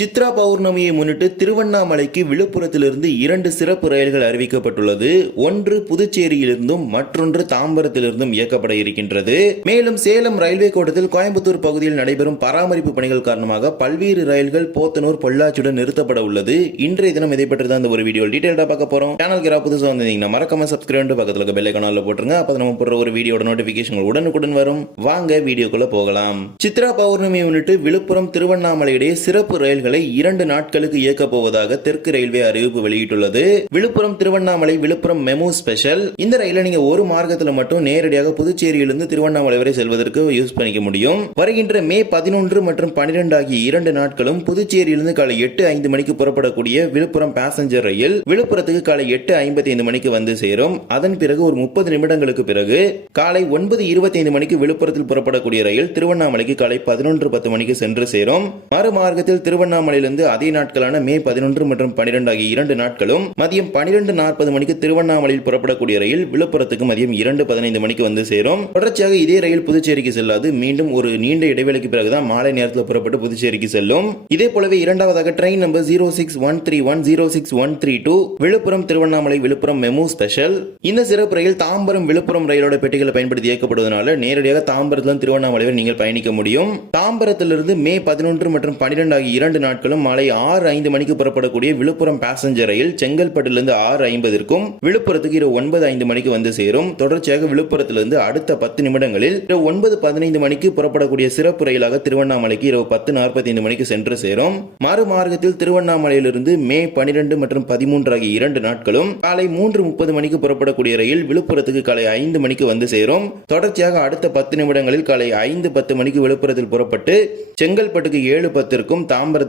சித்ரா பௌர்ணமியை முன்னிட்டு திருவண்ணாமலைக்கு விழுப்புரத்திலிருந்து இரண்டு சிறப்பு ரயில்கள் அறிவிக்கப்பட்டுள்ளது. ஒன்று புதுச்சேரியிலிருந்தும் மற்றொன்று தாம்பரத்திலிருந்தும் இயக்கப்பட இருக்கின்றது. மேலும் சேலம் ரயில்வே கோட்டத்தில் கோயம்புத்தூர் பகுதியில் நடைபெறும் பராமரிப்பு பணிகள் காரணமாக பல்வேறு ரயில்கள் போத்தனூர் பொள்ளாச்சியுடன் நிறுத்தப்பட உள்ளது. இன்றைய தினம் இதை பற்றி தான் இந்த ஒரு வீடியோ டீடைல்டா பார்க்க போறோம். சேனல் கிரா புதுசாக வந்திருந்தீங்கன்னா மறக்காம சப்ஸ்கிரைப் பக்கத்துல இருக்க பெல் கனால போட்டுருங்க. அப்ப நம்ம போடுற ஒரு வீடியோட நோட்டிபிகேஷன் உடனுக்குடன் வரும். வாங்க வீடியோக்குள்ள போகலாம். சித்ரா பௌர்ணமியை முன்னிட்டு விழுப்புரம் திருவண்ணாமலை இடையே சிறப்பு ரயில்களை இரண்டு நாட்களுக்கு இயக்கப் போவதாக தெற்கு ரயில்வே அறிவிப்பு வெளியிட்டுள்ளது. Villupuram Tiruvannamalai Villupuram MEMU special. இந்த ரயிலை நீங்க ஒரு மார்க்கத்துல மட்டும் நேரடியாக புதுச்சேரியிலிருந்து திருவண்ணாமலை வரை செல்வதற்கு யூஸ் பண்ணிக்க முடியும். வருகின்ற மே பதினொன்று மற்றும் பனிரெண்டு ஆகிய இரண்டு நாட்களும் புதுச்சேரியிலிருந்து காலை எட்டு ஐந்து மணிக்கு புறப்படக்கூடிய விழுப்புரம் பேசஞ்சர் ரயில் விழுப்புரத்துக்கு காலை எட்டு ஐம்பத்தி ஐந்து மணிக்கு வந்து சேரும். அதன் பிறகு ஒரு முப்பது நிமிடங்களுக்கு பிறகு காலை ஒன்பது இருபத்தி ஐந்து மணிக்கு விழுப்புரத்தில் புறப்படக்கூடிய ரயில் திருவண்ணாமலைக்கு காலை பதினொன்று பத்து மணிக்கு சென்று சேரும். மறுமார்க்கத்தில் திருவண்ணாமலையிலிருந்து அதே நாட்களான மே பதினொன்று மற்றும் பனிரெண்டு ஆகிய இரண்டு நாட்களும் மதியம் பனிரெண்டு நாற்பது மணிக்கு திருவண்ணாமலையில் புறப்படக்கூடிய ரயில் விழுப்புரத்துக்கு மதியம் இரண்டு பதினைந்து மணிக்கு வந்து சேரும். தொடர்ச்சியாக இதே ரயில் புதுச்சேரிக்கு செல்லாது. மீண்டும் ஒரு நீண்ட இடைவேளைக்கு பிறகுதான் மாலை நேரத்தில் புறப்பட்டு புதுச்சேரிக்கு செல்லும். இதே போலவே இரண்டாவதாக train number zero six one three one zero six one three two Villupuram Tiruvannamalai Villupuram MEMU special இந்த சிறப்பு ரயில் தாம்பரம் விழுப்புரம் ரயிலோட பெட்டிகளை பயன்படுத்தி இயக்கப்படுவதனால நேரடியாக தாம்பரத்திலிருந்து திருவண்ணாமலை நீங்கள் பயணிக்க முடியும். தாம்பரத்திலிருந்து மே பதினொன்று மற்றும் பனிரெண்டு ஆகிய இரண்டு நாட்களும் மாலை ஆறு ஐந்து மணிக்கு புறப்படக்கூடிய விழுப்புரம் பேசஞ்சர் ரயில் செங்கல்பட்டிலிருந்து ஆறு ஐம்பதற்கும் விழுப்புரத்துக்கு இரவு ஒன்பது ஐந்து மணிக்கு வந்து சேரும். தொடர்ச்சியாக விழுப்புரத்திலிருந்து அடுத்த பத்து நிமிடங்களில் இரவு ஒன்பது பதினைந்து மணிக்கு புறப்படக்கூடிய சிறப்பு ரயிலாக திருவண்ணாமலைக்கு இரவு பத்து நாற்பத்தி ஐந்து மணிக்கு சென்று சேரும். மறுமார்க்கத்தில் திருவண்ணாமலையிலிருந்து மே பனிரெண்டு மற்றும் பதிமூன்று ஆகிய இரண்டு நாட்களும் காலை மூன்று முப்பது மணிக்கு புறப்படக்கூடிய ரயில் விழுப்புரத்துக்கு காலை ஐந்து மணிக்கு வந்து சேரும். தொடர்ச்சியாக அடுத்த பத்து நிமிடங்களில் காலை ஐந்து பத்து மணிக்கு விழுப்புரத்தில் புறப்பட்டு செங்கல்பட்டுக்கு ஏழு பத்திற்கும்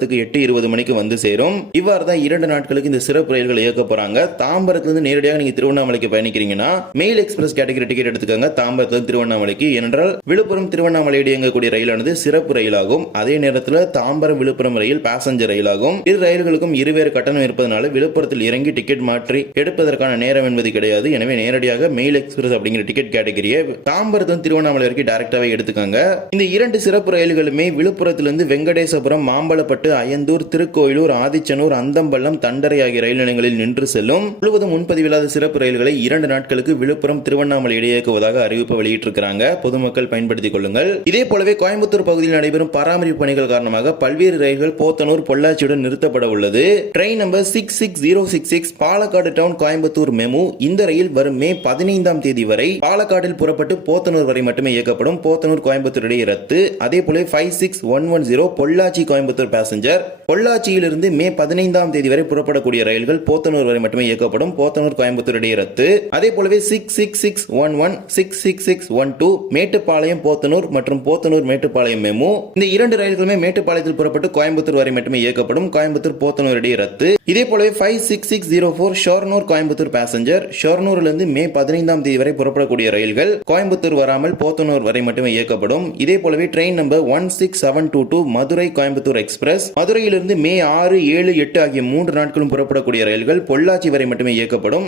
தாம்பரத்துக்கு எட்டு இருபது மணிக்கு வந்து சேரும். இவ்வாறு தான் இரண்டு நாட்களுக்கு இந்த சிறப்பு ரயில்கள் இயக்க போறாங்க. தாம்பரத்திலிருந்து நேரடியாக நீங்க திருவண்ணாமலைக்கு பயணிக்கிறீங்கன்னா மெயில் எக்ஸ்பிரஸ் கேட்டகரி டிக்கெட் எடுத்துக்கோங்க. தாம்பரத்திலிருந்து திருவண்ணாமலைக்கு. ஏனென்றால் விழுப்புரம் திருவண்ணாமலை இயங்கக்கூடிய ரயிலானது சிறப்பு ரயிலாகும். அதே நேரத்தில் தாம்பரம் விழுப்புரம் ரயில் பேசஞ்சர் ரயிலாகும். இரு ரயில்களுக்கும் இருவேறு கட்டணம் இருப்பதனால விழுப்புரத்தில் இறங்கி டிக்கெட் மாற்றி எடுப்பதற்கான நேரம் என்பது கிடையாது. எனவே நேரடியாக மெயில் எக்ஸ்பிரஸ் அப்படிங்கிற டிக்கெட் கேட்டகரியை தாம்பரத்திலிருந்து திருவண்ணாமலை வரைக்கும் டேரக்டாவே எடுத்துக்கோங்க. இந்த இரண்டு சிறப்பு ரயில்களுமே விழுப்புரத்திலிருந்து வெங்கடேசபுரம் மாம்பலப்பட்டு அயந்தூர் திருக்கோயிலூர் ஆதிச்சனூர் அந்தம்பள்ளம் தண்டரை ஆகிய ரயில் நிலையங்களில் நின்று செல்லும். முழுவதும் முன்பதிவில்லாத சிறப்பு ரயில்களை இரண்டு நாட்களுக்கு விழுப்புரம் திருவண்ணாமலை இடையே இயக்குவதாக அறிவிப்பு வெளியிட்டிருக்கிறாங்க. பொதுமக்கள் பயன்படுத்திக் கொள்ளுங்கள். இதே போலவே கோயம்புத்தூர் பகுதியில் நடைபெறும் பராமரிப்பு பணிகள் காரணமாக பல்வேறு ரயில்கள் போத்தனூர் பொள்ளாச்சியுடன் நிறுத்தப்பட உள்ளது train number six six zero six six Palakkad town Coimbatore MEMU. இந்த ரயில் வரும் மே பதினைந்தாம் தேதி வரை பாலக்காடில் புறப்பட்டு போத்தனூர் வரை மட்டுமே இயக்கப்படும். போத்தனூர் கோயம்புத்தூர் இடையே ரத்து. அதே போல five six one one zero Pollachi Coimbatore passenger பொள்ளாச்சியிலிருந்து மே பதினைந்தாம் தேதி வரை புறப்படக்கூடிய ரயில்கள் போத்தனூர் வரை மட்டுமே இயக்கப்படும். போத்தனூர் கோயம்புத்தூர் இடையே ரத்து. அதே போலவே six six six one one six six six one two Mettupalayam Podanur மற்றும் போத்தனூர் மேட்டுப்பாளையம் மெமு. இந்த இரண்டு ரயில்களுமே மேட்டுப்பாளையத்தில் புறப்பட்டு கோயம்புத்தூர் வரை மட்டுமே இயக்கப்படும். கோயம்புத்தூர் போத்தனூர் இடையே ரத்து. இதே போலவே five six six zero four Shoranur Coimbatore passenger ஷோர்னூரிலிருந்து மே பதினைந்தாம் தேதி வரை புறப்படக்கூடிய ரயில்கள் கோயம்புத்தூர் வராமல் போத்தனூர் வரை மட்டுமே இயக்கப்படும். இதே போலவே train number one six seven two two Madurai Coimbatore express மதுரையிலிருந்து மே ஆறு ஏழு எட்டு ஆகிய மூன்று நாட்களும் புறப்படக்கூடிய ரயில்கள் பொள்ளாச்சி வரை மட்டுமே இயக்கப்படும்.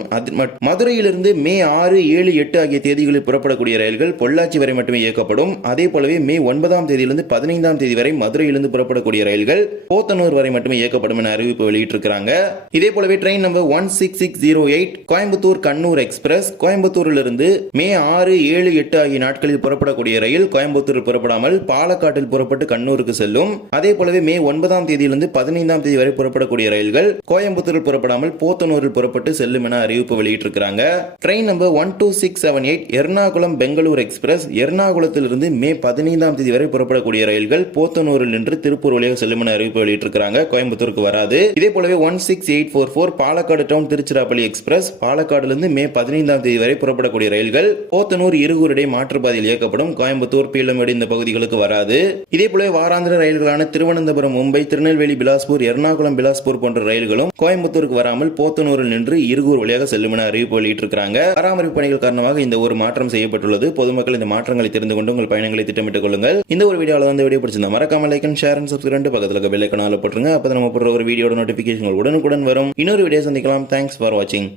மதுரையிலிருந்து மே ஆறு ஏழு எட்டு ஆகிய தேதிகளில் புறப்படக்கூடிய ரயில்கள் பொள்ளாச்சி வரை மட்டுமே இயக்கப்படும். அதே போலவே மே ஒன்பதாம் தேதியிலிருந்து பதினைந்தாம் தேதி வரை மதுரையிலிருந்து புறப்படக்கூடிய ரயில்கள் போத்தனூர் வரை மட்டுமே இயக்கப்படும் என அறிவிப்பு வெளியிட்டிருக்கிறாங்க. இதே போலவே train number one six six zero eight Coimbatore Kannur express கோயம்புத்தூரிலிருந்து மே ஆறு ஏழு எட்டு ஆகிய நாட்களில் புறப்படக்கூடிய ரயில் கோயம்புத்தூர் புறப்படாமல் பாலக்காட்டில் புறப்பட்டு கண்ணூருக்கு செல்லும். அதே போலவே மே ஒன்பதாம் ஒன்பதாம் தேதியிலிருந்து பதினைந்தாம் தேதி வரை புறப்படக்கூடிய ரயில்கள் கோயம்புத்தூரில் புறப்படாமல் போத்தனூரில் புறப்பட்டு செல்லும் என அறிவிப்பு வெளியிட்டிருக்கிறாங்க. Train number one two six seven eight Ernakulam Bengaluru express எர்ணாகுளத்திலிருந்து மே பதினைந்தாம் தேதி வரை புறப்படக்கூடிய ரயில்கள் போத்தனூரில் நின்று திருப்பூர் வழியாக செல்லும் என அறிவிப்பு வெளியிட்டிருக்கிறாங்க. கோயம்புத்தூருக்கு வராது. இதே போலவே one six eight four four Palakkad town Tiruchirappalli express பாலக்காடிலிருந்து மே பதினைந்தாம் தேதி வரை புறப்படக்கூடிய ரயில்கள் போத்தனூர் இருகூரிடையே மாற்றுப்பாதையில் இயக்கப்படும். கோயம்புத்தூர் பீளமேடு இந்த பகுதிகளுக்கு வராது. இதே போலவே வாராந்திர ரயில்களான திருவனந்தபுரம் மும்பை திருநெல்வேலி பிலாஸ்பூர் எர்ணாகுளம் பிலாஸ்பூர் போன்ற ரயில்களும் கோயம்புத்தூருக்கு வராமல் போத்தனூரில் நின்று இருகூர் வழியாக செல்லும் என அறிவிப்பு வெளியிட்டிருக்கிறாங்க. பராமரிப்பு பணிகள் காரணமாக இந்த ஒரு மாற்றம் செய்யப்பட்டுள்ளது. பொதுமக்கள் இந்த மாற்றங்களை தெரிந்து கொண்டு உங்கள் பயணங்களை திட்டமிட்டுக் கொள்ளுங்கள். இந்த ஒரு வீடியோவில் வந்து வீடியோ பிடிச்சிருந்தா மறக்காம like and share and subscribe பக்கத்தில் இருக்க பெல் போட்டுருங்க. அப்போ நம்ம போடுற ஒரு வீடியோட நோட்டிபிகேஷன் உடனுக்குடன் வரும். இன்னொரு வீடியோ சந்திக்கலாம். தேங்க்ஸ் ஃபார் வாட்சிங்